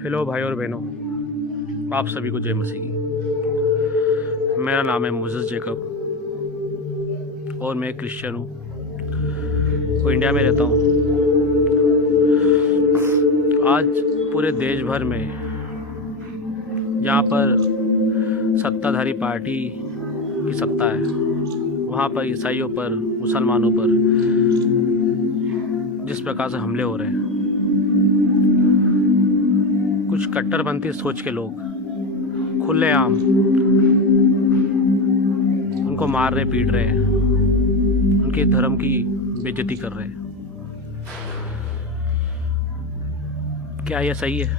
Hello भाई और बहनों, आप सभी को जय मसीह की। मेरा नाम है मोसेस जेकब और मैं एक क्रिश्चियन हूँ। वो इंडिया में रहता हूँ। आज पूरे देश भर में जहाँ पर सत्ताधारी पार्टी की सत्ता है, वहाँ पर ईसाइयों पर, मुसलमानों पर जिस प्रकार से हमले हो रहे हैं, कुछ कट्टरपंथी सोच के लोग खुलेआम उनको मार रहे, पीट रहे हैं, उनके धर्म की बेइज्जती कर रहे हैं। क्या यह सही है?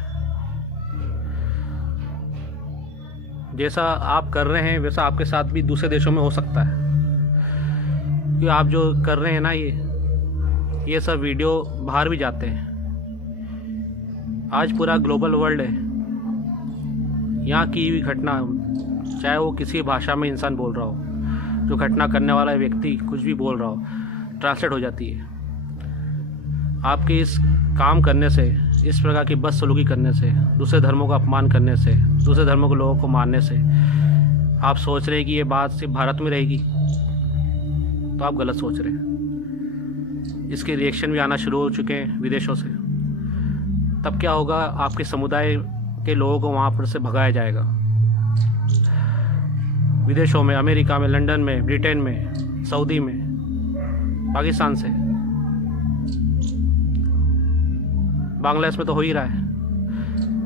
जैसा आप कर रहे हैं वैसा आपके साथ भी दूसरे देशों में हो सकता है। कि आप जो कर रहे हैं ना, ये सब वीडियो बाहर भी जाते हैं। आज पूरा ग्लोबल वर्ल्ड है। यहाँ की भी घटना, चाहे वो किसी भाषा में इंसान बोल रहा हो, जो घटना करने वाला व्यक्ति कुछ भी बोल रहा हो, ट्रांसलेट हो जाती है। आपके इस काम करने से, इस प्रकार की बदसलूकी करने से, दूसरे धर्मों का अपमान करने से, दूसरे धर्मों के लोगों को मारने से आप सोच रहे हैं कि ये बात सिर्फ भारत में रहेगी, तो आप गलत सोच रहे हैं। इसके रिएक्शन भी आना शुरू हो चुके हैं विदेशों से। तब क्या होगा? आपके समुदाय के लोगों को वहाँ पर से भगाया जाएगा। विदेशों में, अमेरिका में, लंदन में, ब्रिटेन में, सऊदी में, पाकिस्तान से, बांग्लादेश में तो हो ही रहा है।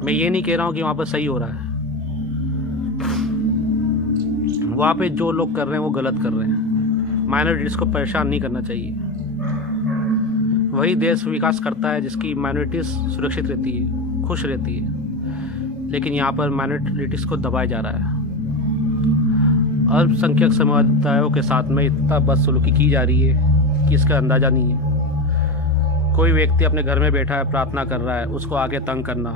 मैं ये नहीं कह रहा हूँ कि वहाँ पर सही हो रहा है। वहाँ पे जो लोग कर रहे हैं वो गलत कर रहे हैं। माइनॉरिटीज़ को परेशान नहीं करना चाहिए। वही देश विकास करता है जिसकी माइनॉरिटीज़ सुरक्षित रहती है, खुश रहती है। लेकिन यहाँ पर माइनॉरिटीज़ को दबाया जा रहा है। अल्पसंख्यक समुदायों के साथ में इतना बदसलूकी की जा रही है कि इसका अंदाज़ा नहीं है। कोई व्यक्ति अपने घर में बैठा है, प्रार्थना कर रहा है, उसको आके तंग करना।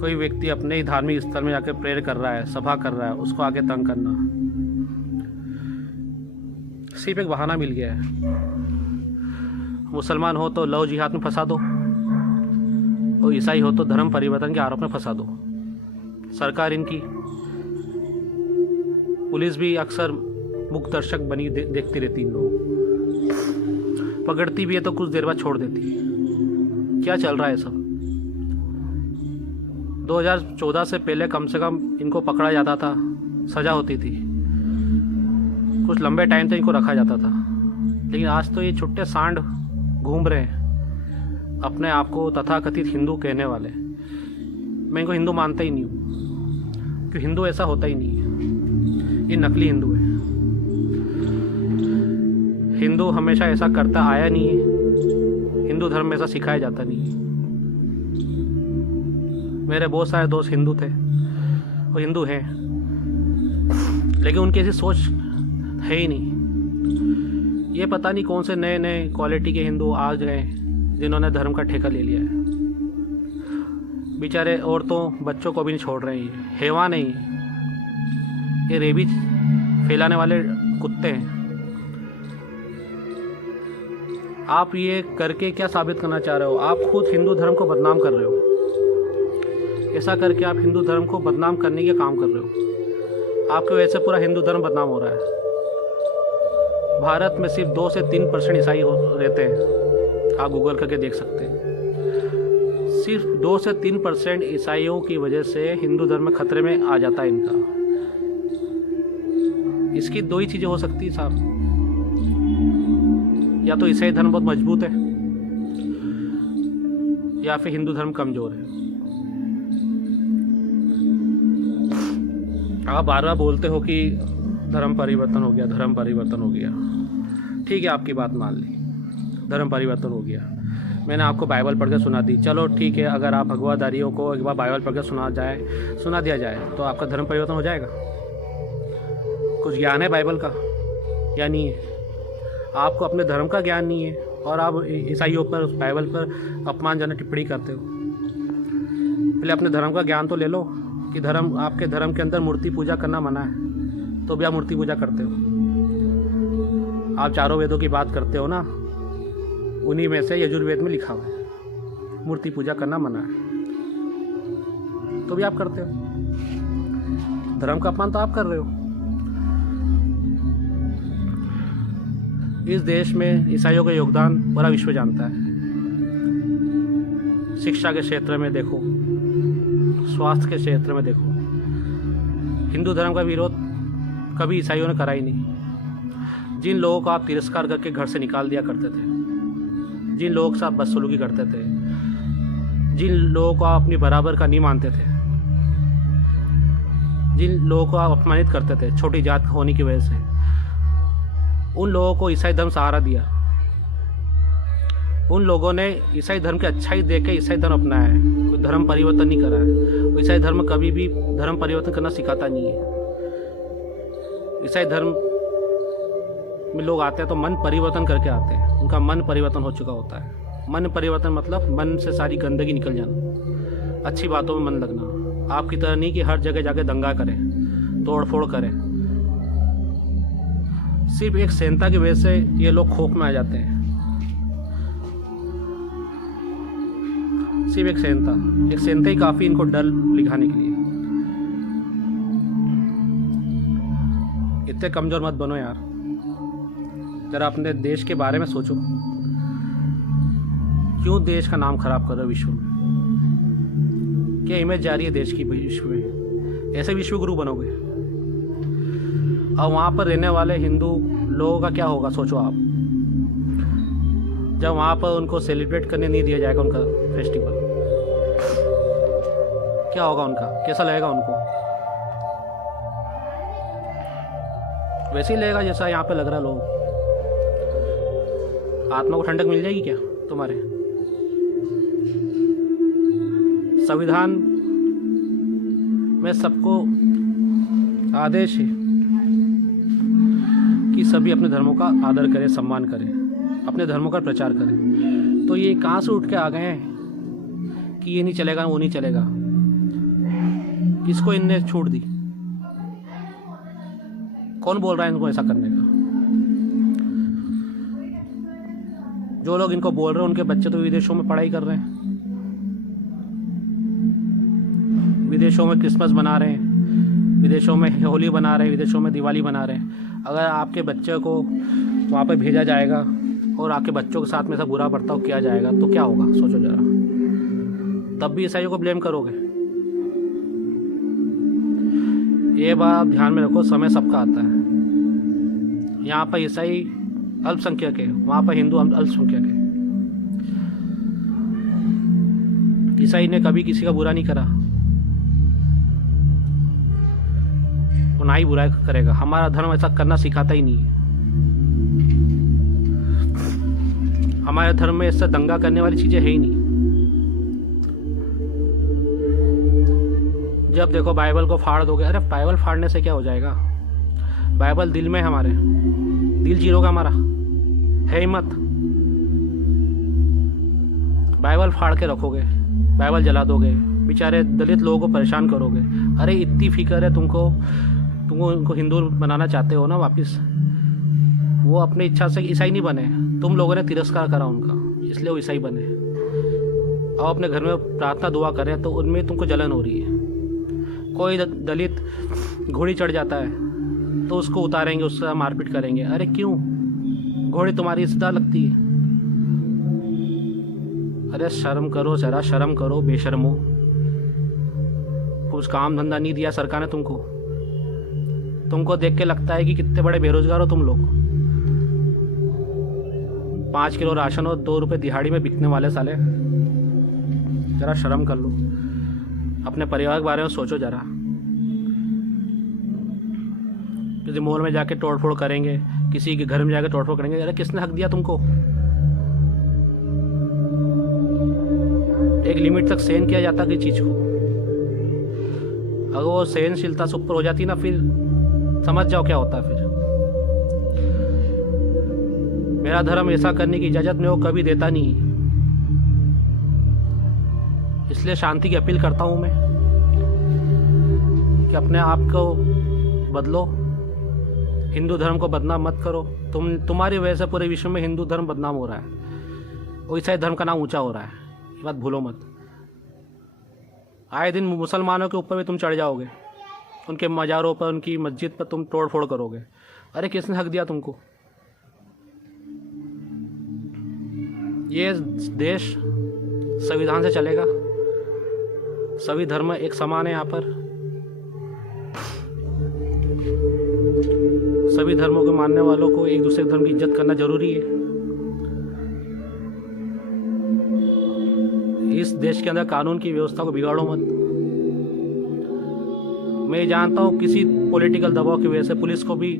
कोई व्यक्ति अपने ही धार्मिक स्थल में जाकर प्रेयर कर रहा है, सभा कर रहा है, उसको आके तंग करना। सिर्फ एक बहाना मिल गया है। मुसलमान हो तो लव जिहाद में फंसा दो, और ईसाई हो तो धर्म परिवर्तन के आरोप में फंसा दो। सरकार इनकी, पुलिस भी अक्सर मुख्य दर्शक बनी देखती रहती इन लोगों। पकड़ती भी है तो कुछ देर बाद छोड़ देती है। क्या चल रहा है सब? 2014 से पहले कम से कम इनको पकड़ा जाता था, सज़ा होती थी, कुछ लंबे टाइम तक इनको रखा जाता था। लेकिन आज तो ये छुट्टे सांड घूम रहे हैं, अपने आप को तथाकथित हिंदू कहने वाले। मैं इनको हिंदू मानता ही नहीं हूँ, क्योंकि हिंदू ऐसा होता ही नहीं है। ये नकली हिंदू है। हिंदू हमेशा ऐसा करता आया नहीं है। हिंदू धर्म में ऐसा सिखाया जाता नहीं है। मेरे बहुत सारे दोस्त हिंदू थे और हिंदू हैं, लेकिन उनकी ऐसी सोच है ही नहीं। ये पता नहीं कौन से नए नए क्वालिटी के हिंदू आ गए जिन्होंने धर्म का ठेका ले लिया है। बेचारे औरतों, बच्चों को भी नहीं छोड़ रहे हैं। हैवान नहीं, ये रेबीज फैलाने वाले कुत्ते हैं। आप ये करके क्या साबित करना चाह रहे हो? आप खुद हिंदू धर्म को बदनाम कर रहे हो। ऐसा करके आप हिंदू धर्म को बदनाम करने के काम कर रहे हो। आपकी वजह से पूरा हिंदू धर्म बदनाम हो रहा है। भारत में सिर्फ 2 से 3% ईसाई रहते हैं। आप गूगल करके देख सकते हैं। सिर्फ 2 से 3% ईसाइयों की वजह से हिंदू धर्म खतरे में आ जाता है इनका। इसकी 2 ही चीज़ें हो सकती है साहब। या तो ईसाई धर्म बहुत मजबूत है, या फिर हिंदू धर्म कमज़ोर है। आप बार बार बोलते हो कि धर्म परिवर्तन हो गया, धर्म परिवर्तन हो गया। ठीक है, आपकी बात मान ली, धर्म परिवर्तन हो गया। मैंने आपको बाइबल पढ़ के सुना दी, चलो ठीक है। अगर आप भगवादारियों को एक बार बाइबल पढ़ के सुना दिया जाए तो आपका धर्म परिवर्तन हो जाएगा? कुछ ज्ञान है बाइबल का या नहीं है? आपको अपने धर्म का ज्ञान नहीं है और आप ईसाइयों पर, बाइबल पर अपमानजनक टिप्पणी करते हो। पहले अपने धर्म का ज्ञान तो ले लो कि आपके धर्म के अंदर मूर्ति पूजा करना मना है, तो भी आप मूर्ति पूजा करते हो। आप चारों वेदों की बात करते हो ना, उन्हीं में से यजुर्वेद में लिखा हुआ है मूर्ति पूजा करना मना है। तो भी आप करते हो। धर्म का अपमान तो आप कर रहे हो। इस देश में ईसाइयों का योगदान पूरा विश्व जानता है। शिक्षा के क्षेत्र में देखो, स्वास्थ्य के क्षेत्र में देखो, हिंदू धर्म का विरोध कभी ईसाइयों ने करा ही नहीं। जिन लोगों को आप तिरस्कार करके घर से निकाल दिया करते थे, जिन लोगों के साथ बदसलूकी करते थे, जिन लोगों को आप अपनी बराबर का नहीं मानते थे, जिन लोगों को आप अपमानित करते थे छोटी जात होने की वजह से, उन लोगों को ईसाई धर्म सहारा दिया। उन लोगों ने ईसाई धर्म की अच्छाई देख के ईसाई धर्म अपनाया है, कोई धर्म परिवर्तन नहीं करा है। ईसाई धर्म कभी भी धर्म परिवर्तन करना सिखाता नहीं है। ईसाई धर्म में लोग आते हैं तो मन परिवर्तन करके आते हैं, उनका मन परिवर्तन हो चुका होता है। मन परिवर्तन मतलब मन से सारी गंदगी निकल जाना, अच्छी बातों में मन लगना। आपकी तरह नहीं कि हर जगह जाके दंगा करें, तोड़ फोड़ करें। सिर्फ एक सेंता की वजह से ये लोग खौफ में आ जाते हैं। सिर्फ एक सेंता ही काफ़ी इनको डर लिखाने के लिए। इतने कमज़ोर मत बनो यार, जरा अपने देश के बारे में सोचो। क्यों देश का नाम खराब कर रहे हो विश्व में? क्या इमेज जा रही है देश की विश्व में? ऐसे विश्व गुरु बनोगे और वहाँ पर रहने वाले हिंदू लोगों का क्या होगा सोचो आप। जब वहाँ पर उनको सेलिब्रेट करने नहीं दिया जाएगा उनका फेस्टिवल, क्या होगा उनका? कैसा लगेगा उनको? वैसे ही लगेगा जैसा यहाँ पे लग रहा। लोग आत्मा को ठंडक मिल जाएगी क्या तुम्हारे? संविधान में सबको आदेश है कि सभी अपने धर्मों का आदर करें, सम्मान करें, अपने धर्मों का प्रचार करें। तो ये कहाँ से उठ के आ गए हैं कि ये नहीं चलेगा, वो नहीं चलेगा? किसको इनने छूट दी? कौन बोल रहा है इनको ऐसा करने का? जो लोग इनको बोल रहे हैं उनके बच्चे तो विदेशों में पढ़ाई कर रहे हैं, विदेशों में क्रिसमस मना रहे हैं, विदेशों में होली बना रहे हैं, विदेशों में दिवाली बना रहे हैं। अगर आपके बच्चे को वहाँ पर भेजा जाएगा और आपके बच्चों के साथ में ऐसा बुरा बर्ताव किया जाएगा तो क्या होगा सोचो जरा। तब भी ईसाइयों को ब्लेम करोगे? ये बात ध्यान में रखो, समय सबका आता है। यहाँ पर ईसाई अल्पसंख्यक है, वहाँ पर हिंदू अल्पसंख्यक है। ईसाई ने कभी किसी का बुरा नहीं करा, वो ना ही बुराई करेगा। हमारा धर्म ऐसा करना सिखाता ही नहीं है। हमारे धर्म में इससे दंगा करने वाली चीज़ें है ही नहीं। जब देखो बाइबल को फाड़ दोगे, अरे बाइबल फाड़ने से क्या हो जाएगा? बाइबल दिल में है हमारे, दिल चीरोगा हमारा, है ही मत। बाइबल फाड़ के रखोगे, बाइबल जला दोगे, बेचारे दलित लोगों को परेशान करोगे। अरे इतनी फिक्र है तुमको उनको हिंदू बनाना चाहते हो ना वापस। वो अपनी इच्छा से ईसाई नहीं बने, तुम लोगों ने तिरस्कार करा उनका, इसलिए वो ईसाई बने। और अपने घर में प्रार्थना दुआ करें तो उनमें तुमको जलन हो रही है। कोई दलित घोड़ी चढ़ जाता है तो उसको उतारेंगे, उसका मारपीट करेंगे। अरे क्यों? घोड़ी तुम्हारी इज्जतदार लगती है? अरे शर्म करो, जरा शर्म करो बेशर्मो। कुछ काम धंधा नहीं दिया सरकार ने तुमको देख के लगता है कि कितने बड़े बेरोजगार हो तुम लोग। 5 किलो राशन और 2 रुपये दिहाड़ी में बिकने वाले साले। जरा शर्म कर लो, अपने परिवार के बारे में सोचो जरा। किसी मॉल में जाके तोड़ फोड़ करेंगे, किसी के घर में जाके तोड़ फोड़ करेंगे। अरे किसने हक दिया तुमको? एक लिमिट तक सहन किया जाता किसी चीज़ को। अगर वो सहनशीलता से ऊपर हो जाती ना, फिर समझ जाओ क्या होता है। फिर मेरा धर्म ऐसा करने की इजाज़त मेरे को कभी देता नहीं, इसलिए शांति की अपील करता हूँ मैं कि अपने आप को बदलो, हिंदू धर्म को बदनाम मत करो। तुम्हारी वजह से पूरे विश्व में हिंदू धर्म बदनाम हो रहा है और ईसाई धर्म का नाम ऊंचा हो रहा है। ये बात भूलो मत। आए दिन मुसलमानों के ऊपर भी तुम चढ़ जाओगे, उनके मज़ारों पर, उनकी मस्जिद पर तुम तोड़ फोड़ करोगे। अरे किसने हक दिया तुमको? ये देश संविधान से चलेगा, सभी धर्म एक समान है यहाँ पर, सभी धर्मों के मानने वालों को एक दूसरे धर्म की इज्जत करना जरूरी है। इस देश के अंदर कानून की व्यवस्था को बिगाड़ो मत। मैं जानता हूँ किसी पॉलिटिकल दबाव की वजह से पुलिस को भी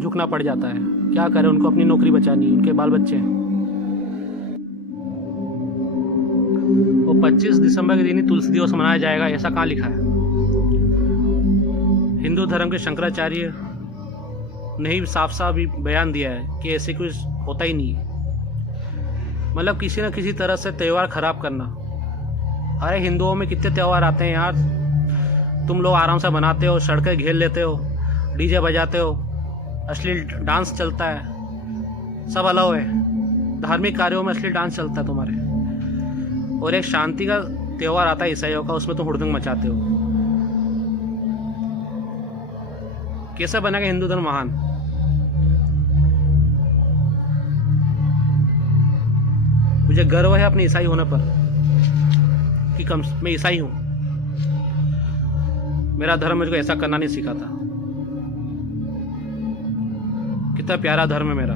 झुकना पड़ जाता है, क्या करें, उनको अपनी नौकरी बचानी, उनके बाल बच्चे हैं। और 25 दिसंबर के दिन ही तुलसी दिवस मनाया जाएगा, ऐसा कहाँ लिखा है? हिंदू धर्म के शंकराचार्य ने ही साफ साफ बयान दिया है कि ऐसे कुछ होता ही नहीं है। मतलब किसी न किसी तरह से त्यौहार खराब करना। अरे हिंदुओं में कितने त्यौहार आते हैं यार, तुम लोग आराम से बनाते हो, सड़कें घेर लेते हो, डीजे बजाते हो, अश्लील डांस चलता है, सब अलाउ है। धार्मिक कार्यों में अश्लील डांस चलता है तुम्हारे। और एक शांति का त्यौहार आता है ईसाइयों का, उसमें तुम हुड़दंग मचाते हो। कैसे बनेगा हिंदू धर्म महान? मुझे गर्व है अपने ईसाई होने पर कि मैं ईसाई हूं। मेरा धर्म मुझको ऐसा करना नहीं सिखाता। कितना प्यारा धर्म है मेरा।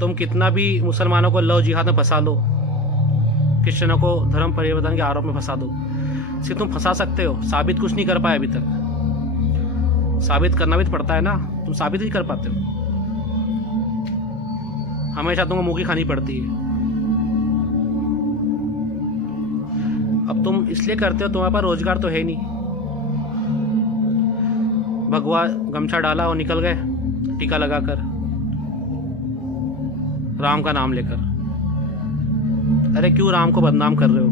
तुम कितना भी मुसलमानों को लव जिहाद में फंसा लो, क्रिश्चियनों को धर्म परिवर्तन के आरोप में फंसा दो, सिर्फ तुम फंसा सकते हो, साबित कुछ नहीं कर पाए अभी तक। साबित करना भी तो पड़ता है ना, तुम साबित नहीं कर पाते हो। हमेशा तुमको मुंह की खानी पड़ती है। अब तुम इसलिए करते हो, तुम्हारे पास रोजगार तो है नहीं। भगवा गमछा डाला और निकल गए टीका लगाकर, राम का नाम लेकर। अरे क्यों राम को बदनाम कर रहे हो?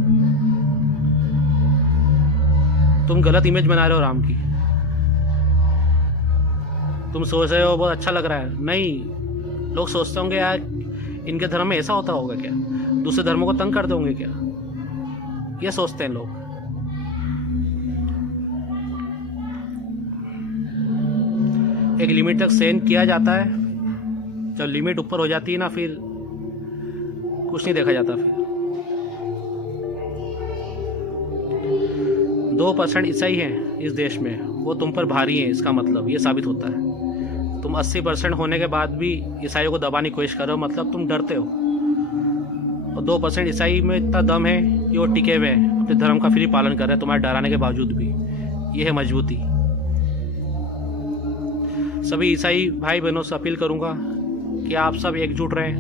तुम गलत इमेज बना रहे हो राम की। तुम सोच रहे हो बहुत अच्छा लग रहा है, नहीं, लोग सोचते होंगे यार इनके धर्म में ऐसा होता होगा क्या, दूसरे धर्मों को तंग करते होंगे क्या, ये सोचते हैं लोग। एक लिमिट तक सहन किया जाता है, जब लिमिट ऊपर हो जाती है ना, फिर कुछ नहीं देखा जाता। फिर 2% ईसाई हैं इस देश में, वो तुम पर भारी हैं, इसका मतलब ये साबित होता है। तुम 80% होने के बाद भी ईसाइयों को दबाने की कोशिश कर रहे हो, मतलब तुम डरते हो। और 2% ईसाई में इतना दम है कि वो टिके हुए हैं, अपने धर्म का फ्री पालन कर रहे हैं तुम्हारे डराने के बावजूद भी। ये है मजबूती। सभी ईसाई भाई बहनों से अपील करूंगा कि आप सब एकजुट रहें,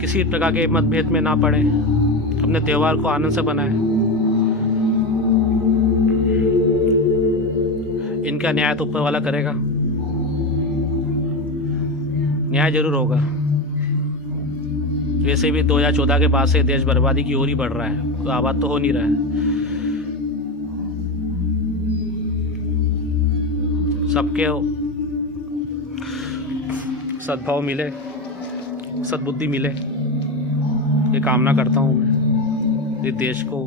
किसी प्रकार के मतभेद में ना पड़ें, अपने त्यौहार को आनंद से बनाएं। इनका न्याय तो ऊपर वाला करेगा, न्याय जरूर होगा। वैसे भी 2014 के बाद से देश बर्बादी की ओर ही बढ़ रहा है, तो आबाद तो हो नहीं रहा है। सबके सद्भाव मिले, सद्बुद्धि मिले, ये कामना करता हूँ मैं। इस देश को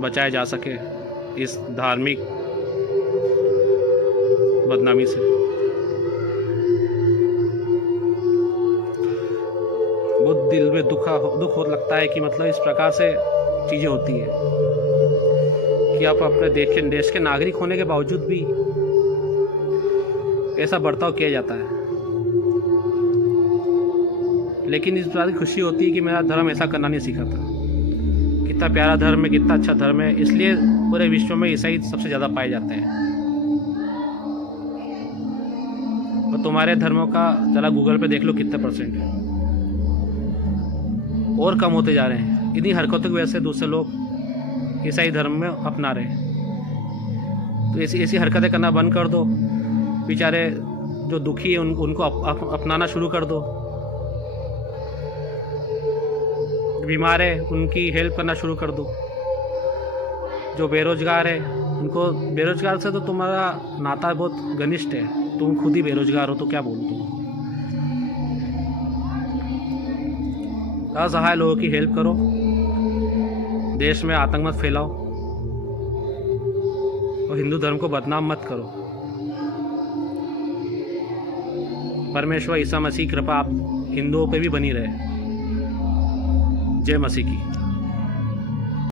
बचाया जा सके इस धार्मिक बदनामी से। बहुत दिल में दुख हो लगता है कि मतलब इस प्रकार से चीज़ें होती है कि आप अपने देश के नागरिक होने के बावजूद भी ऐसा बर्ताव किया जाता है। लेकिन इस बात की खुशी होती है कि मेरा धर्म ऐसा करना नहीं सीखा था। कितना प्यारा धर्म है, कितना अच्छा धर्म है, इसलिए पूरे विश्व में ईसाई सबसे ज़्यादा पाए जाते हैं। और तुम्हारे धर्मों का ज़रा गूगल पे देख लो कितने % है, और कम होते जा रहे हैं। इन्हीं हरकतों की वजह से दूसरे लोग ईसाई धर्म में अपना रहे हैं। तो ऐसी हरकतें करना बंद कर दो। बेचारे जो दुखी है उनको अपनाना शुरू कर दो। बीमार है उनकी हेल्प करना शुरू कर दो। जो बेरोजगार है उनको, बेरोजगार से तो तुम्हारा नाता बहुत घनिष्ठ है, तुम खुद ही बेरोजगार हो तो क्या बोलूं तुम। असहाय लोगों की हेल्प करो, देश में आतंक मत फैलाओ और हिंदू धर्म को बदनाम मत करो। परमेश्वर ईसा मसीह कृपा आप हिंदुओं पे भी बनी रहे। जय मसीह की।